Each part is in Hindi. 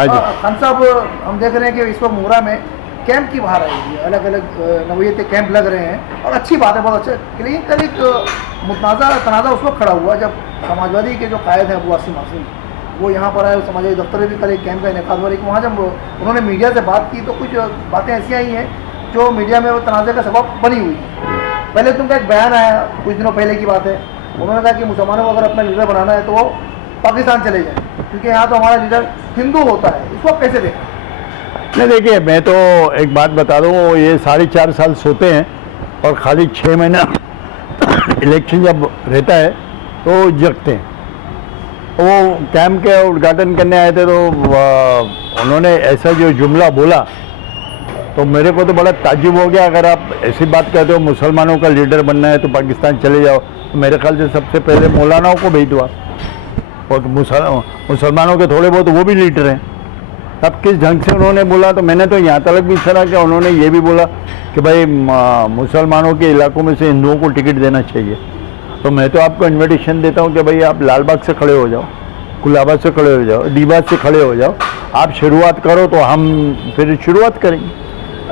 हाँ जी। खान साहब, हम देख रहे हैं कि इस वक्त मोरा में कैंप की बाहर आई है, अलग अलग नवैयत कैंप लग रहे हैं और अच्छी बात है, बहुत अच्छा। लेकिन कल एक तनाज़ा उस वक्त खड़ा हुआ जब समाजवादी के जो कायद हैं अबू आसिम आज़मी, वो यहाँ पर आए, समाजवादी दफ्तर में भी कल एक कैंप का इनेकाद हुआ। लेकिन वहाँ जब उन्होंने मीडिया से बात की तो कुछ बातें ऐसी आई हैं जो मीडिया में वो तनाज़े का सबब बनी हुई। पहले तुमका एक बयान आया कुछ दिनों पहले की बात है, उन्होंने कहा कि मुसलमानों को अगर अपना लीडर बनाना है तो वो पाकिस्तान चले जाए, क्योंकि यहाँ तो हमारा लीडर हिंदू होता है। इसको कैसे देखा? नहीं देखिए, मैं तो एक बात बता दूँ, ये 4.5 साल सोते हैं और खाली 6 महीना इलेक्शन जब रहता है तो जगते हैं। वो कैंप के उद्घाटन करने आए थे तो उन्होंने ऐसा जो जुमला बोला तो मेरे को तो बड़ा ताज्जुब हो गया। अगर आप ऐसी बात कहते हो मुसलमानों का लीडर बनना है तो पाकिस्तान चले जाओ, तो मेरे ख्याल से सबसे पहले मौलानाओं को भेज दो, और मुसलमानों के थोड़े बहुत वो भी लीडर हैं। अब किस ढंग से उन्होंने बोला, तो मैंने तो यहाँ तक भी सुना कि उन्होंने ये भी बोला कि भाई मुसलमानों के इलाकों में से हिंदुओं को टिकट देना चाहिए। तो मैं तो आपको इन्विटेशन देता हूँ कि भाई आप लालबाग से खड़े हो जाओ, गुलाबाद से खड़े हो जाओ, डीबाग से खड़े हो जाओ, आप शुरुआत करो तो हम फिर शुरुआत करेंगे।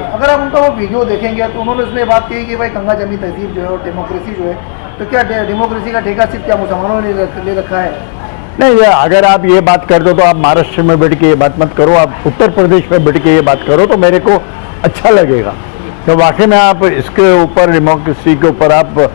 अगर आप उनका वो वीडियो देखेंगे तो उन्होंने उसमें बात की कि भाई गंगा जमी तहजीब जो है और डेमोक्रेसी जो है, तो क्या डेमोक्रेसी का ठेका सिर्फ क्या मुसलमानों ने ले रखा है? नहीं, अगर आप ये बात कर दो तो आप महाराष्ट्र में बैठ के ये बात मत करो, आप उत्तर प्रदेश में बैठ के ये बात करो तो मेरे को अच्छा लगेगा। तो वाकई में आप इसके ऊपर डेमोक्रेसी के ऊपर आप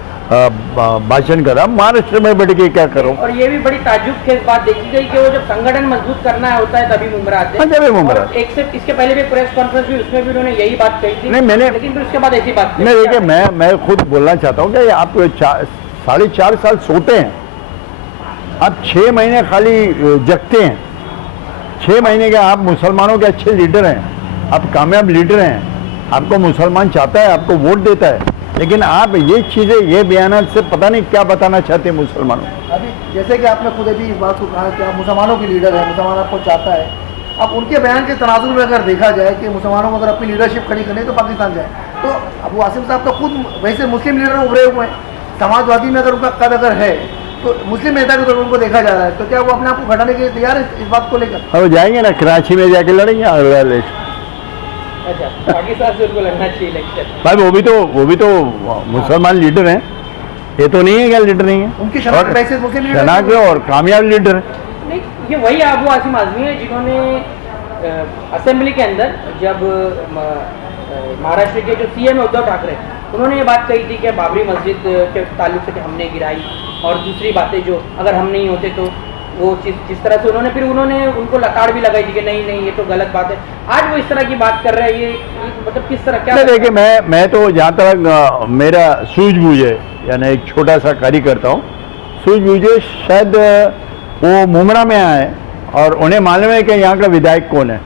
भाषण करा, महाराष्ट्र में बैठ के क्या करो। और ये भी बड़ी ताज्जुब की बात देखी गई कि वो जब संगठन मजबूत करना होता है तभी मुमरा आते हैं। तभी मुमरा। एक से इसके पहले भी प्रेस कॉन्फ्रेंस हुई, उसमें भी उन्होंने यही बात कही थी। नहीं, मैंने लेकिन फिर उसके बाद ऐसी बात नहीं, देखिए मैं खुद बोलना चाहता हूँ कि आप 4.5 साल सोते हैं, आप 6 महीने खाली जगते हैं। 6 महीने के आप मुसलमानों के अच्छे लीडर हैं, आप कामयाब लीडर हैं, आपको मुसलमान चाहता है, आपको वोट देता है, लेकिन आप ये चीज़ें, ये बयान से पता नहीं क्या बताना चाहते हैं मुसलमानों। अभी जैसे कि आपने खुद अभी इस बात को कहा कि आप मुसलमानों की लीडर है, मुसलमान आपको चाहता है। अब उनके बयान के तनाजुर में अगर देखा जाए कि मुसलमानों को अगर अपनी लीडरशिप खड़ी करनी है तो पाकिस्तान जाए, तो अबू आसिम साहब तो खुद वैसे मुस्लिम लीडर उभरे हुए हैं। समाजवादी में अगर उनका कद अगर है तो मुस्लिम नेता के तौर पर उनको देखा जा रहा है, तो क्या वो अपने आप को घटाने के लिए तैयार है इस बात को लेकर? अब जाएंगे ना, कराची में जाके लड़ेंगे अगला इलेक्शन। अच्छा, पाकिस्तान से उनको लड़ना चाहिए इलेक्शन। भाई वो भी तो मुसलमान लीडर हैं, ये तो नहीं है क्या लीडर नहीं है, उनकी शनाख्त वैसे मुस्लिम लीडर शनाख्त और कामयाब लीडर है। नहीं, ये वही अबू आसिम आज़मी है जिन्होंने असेंबली के अंदर जब महाराष्ट्र के जो सीएम है उद्धव ठाकरे, उन्होंने ये बात कही थी कि बाबरी मस्जिद के ताल्लुक से कि हमने गिराई, और दूसरी बातें जो अगर हम नहीं होते तो वो चीज़ जिस तरह से उन्होंने उनको लताड़ भी लगाई थी कि नहीं ये तो गलत बात है। आज वो इस तरह की बात कर रहे हैं, ये मतलब किस तरह क्या? देखिए, मैं तो जहाँ तक मेरा सूझबूझ है, यानी एक छोटा सा कार्य करता हूँ, सूझबूझ शायद वो मुमरा में आए और उन्हें मालूम है कि यहाँ का विधायक कौन है।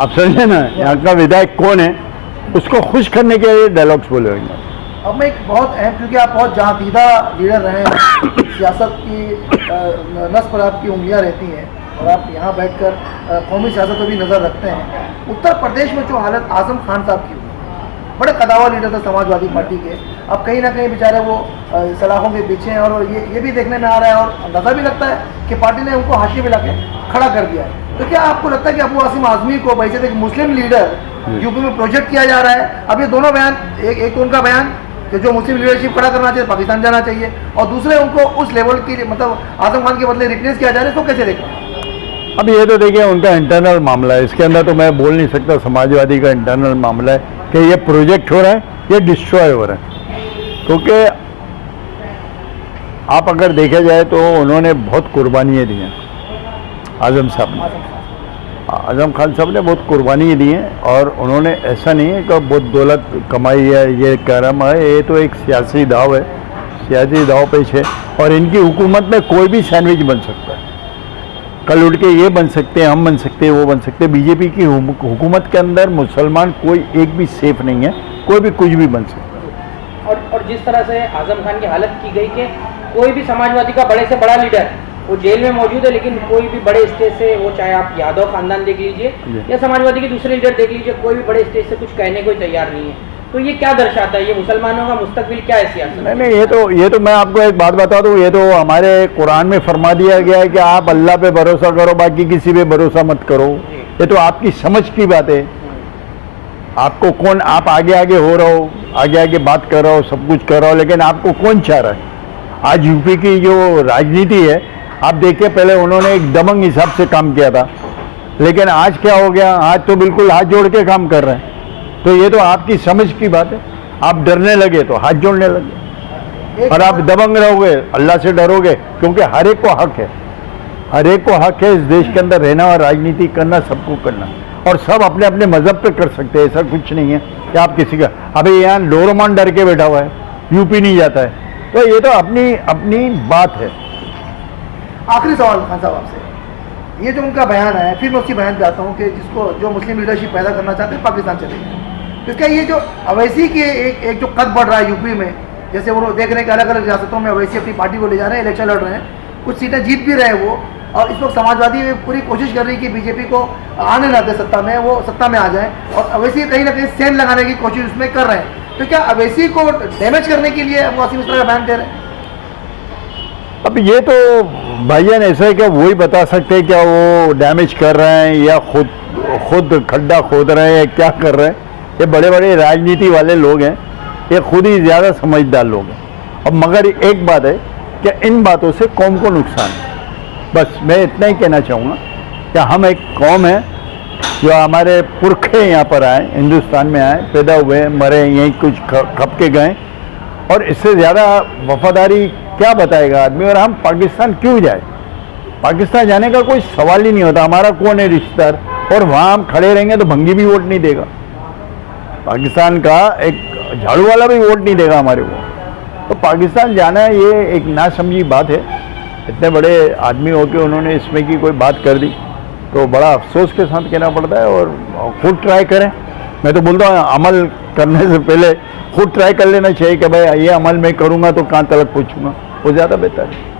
आप समझे ना, यहाँ का विधायक कौन है, उसको खुश करने के लिए डायलॉग्स बोले होंगे। अब मैं एक बहुत अहम, क्योंकि आप बहुत जहांदीदा लीडर रहे हैं, सियासत की नस पर आपकी उंगलियां रहती हैं और आप यहाँ बैठकर कौमी सियासत पर भी नज़र रखते हैं। उत्तर प्रदेश में जो हालत आजम खान साहब की, बड़े कदावर लीडर थे समाजवादी पार्टी के, अब कहीं ना कहीं बेचारे वो सलाखों के पीछे हैं और ये भी देखने में आ रहा है और अंदाज़ा भी लगता है कि पार्टी ने उनको हाशिए में लाके खड़ा कर दिया है। तो क्या आपको लगता है कि अबू आसिम आज़मी को वैसे एक मुस्लिम लीडर यूपी में प्रोजेक्ट किया जा रहा है? अब ये दोनों बयान, एक तो उनका बयान कि जो मुस्लिम लीडरशिप खड़ा करना चाहिए, पाकिस्तान जाना चाहिए, और दूसरे उनको उस लेवल की मतलब आजम खान के बदले रिप्लेस किया जा रहा है, तो कैसे देखें? अब ये तो देखिए उनका इंटरनल मामला है, इसके अंदर तो मैं बोल नहीं सकता। समाजवादी का इंटरनल मामला है कि ये प्रोजेक्ट हो रहा है, ये डिस्ट्रॉय हो रहा है। क्योंकि आप अगर देखा जाए तो उन्होंने बहुत कुर्बानियाँ दी हैं, आजम साहब ने, आजम खान साहब ने बहुत कुर्बानी दी हैं। और उन्होंने ऐसा नहीं है कि बहुत दौलत कमाई है, ये करम है, ये तो एक सियासी दाव है, सियासी दाव पेश है। और इनकी हुकूमत में कोई भी सैंडविच बन सकता है, कल उठ के ये बन सकते हैं, हम बन सकते हैं, वो बन सकते हैं। बीजेपी की हुकूमत के अंदर मुसलमान कोई एक भी सेफ नहीं है, कोई भी कुछ भी बन सकता है। और जिस तरह से आजम खान की हालत की गई कि कोई भी समाजवादी का बड़े से बड़ा लीडर वो जेल में मौजूद है, लेकिन कोई भी बड़े स्टेज से, वो चाहे आप यादव खानदान देख लीजिए या समाजवादी के दूसरे लीडर देख लीजिए, कोई भी बड़े स्टेज से कुछ कहने को तैयार नहीं है। तो ये क्या दर्शाता है, ये मुसलमानों का मुस्तकबिल क्या है सियासत? नहीं, ये तो मैं आपको एक बात बता दूं, ये तो हमारे कुरान में फरमा दिया गया है कि आप अल्लाह पे भरोसा करो, बाकी किसी पे भरोसा मत करो। ये तो आपकी समझ की बात है। आपको कौन, आप आगे आगे हो रहे हो, आगे आगे बात कर रहे हो, सब कुछ कर रहे हो, लेकिन आपको कौन चाह रहा है? आज यूपी की जो राजनीति है, आप देखिए, पहले उन्होंने एक दबंग हिसाब से काम किया था, लेकिन आज क्या हो गया? आज तो बिल्कुल हाथ जोड़ के काम कर रहे हैं। तो ये तो आपकी समझ की बात है। आप डरने लगे तो हाथ जोड़ने लगे, और आप दबंग रहोगे, अल्लाह से डरोगे, क्योंकि हर एक को हक है, हर एक को हक है इस देश के अंदर रहना और राजनीति करना, सबको करना, और सब अपने अपने मजहब पे कर सकते हैं। ऐसा कुछ नहीं है कि आप किसी का, अभी यहाँ डोरेमोन डर के बैठा हुआ है, यूपी नहीं जाता है, तो ये तो अपनी अपनी बात है। आखिरी सवाल खान साहब आपसे, ये जो उनका बयान है, फिर मैं उसी बयान पे आता हूँ कि जिसको जो मुस्लिम लीडरशिप पैदा करना चाहते हैं पाकिस्तान चले गए, तो क्या ये जो अवैसी के एक जो कद बढ़ रहा है यूपी में, जैसे वो देख रहे हैं कि अलग अलग रियासतों में अवैसी अपनी पार्टी को ले जा रहे हैं, इलेक्शन लड़ रहे हैं, कुछ सीटें जीत भी रहे हैं वो, और इस वक्त समाजवादी पूरी कोशिश कर रही है कि बीजेपी को आने ना दे सत्ता में, वो सत्ता में आ जाए, और अवैसी कहीं ना कहीं सेन लगाने की कोशिश उसमें कर रहे हैं। तो क्या अवैसी को डैमेज करने के लिए वो असीम मिश्रा का बयान दे रहे हैं? अब ये तो भाईजान ऐसा है कि वही बता सकते हैं क्या वो डैमेज कर रहे हैं या खुद खड्डा खोद रहे हैं, क्या कर रहे हैं। ये बड़े बड़े राजनीति वाले लोग हैं, ये खुद ही ज़्यादा समझदार लोग हैं। अब मगर एक बात है कि इन बातों से कौम को नुकसान है। बस मैं इतना ही कहना चाहूँगा कि हम एक कौम है जो हमारे पुरखे यहाँ पर आए, हिंदुस्तान में आए, पैदा हुए, मरे, यहीं कुछ खप के गए, और इससे ज़्यादा वफादारी क्या बताएगा आदमी। और हम पाकिस्तान क्यों जाए? पाकिस्तान जाने का कोई सवाल ही नहीं होता। हमारा कौन है रिश्तेदार? और वहाँ हम खड़े रहेंगे तो भंगी भी वोट नहीं देगा, पाकिस्तान का एक झाड़ू वाला भी वोट नहीं देगा हमारे को। तो पाकिस्तान जाना ये एक नासमझी बात है। इतने बड़े आदमी होकर उन्होंने इसमें की कोई बात कर दी, तो बड़ा अफसोस के साथ कहना पड़ता है। और खुद ट्राई करें, मैं तो बोलता हूँ अमल करने से पहले खुद ट्राई कर लेना चाहिए कि भाई ये अमल मैं करूँगा तो कहाँ तक पहुँचूँगा, वो ज़्यादा बेहतर है।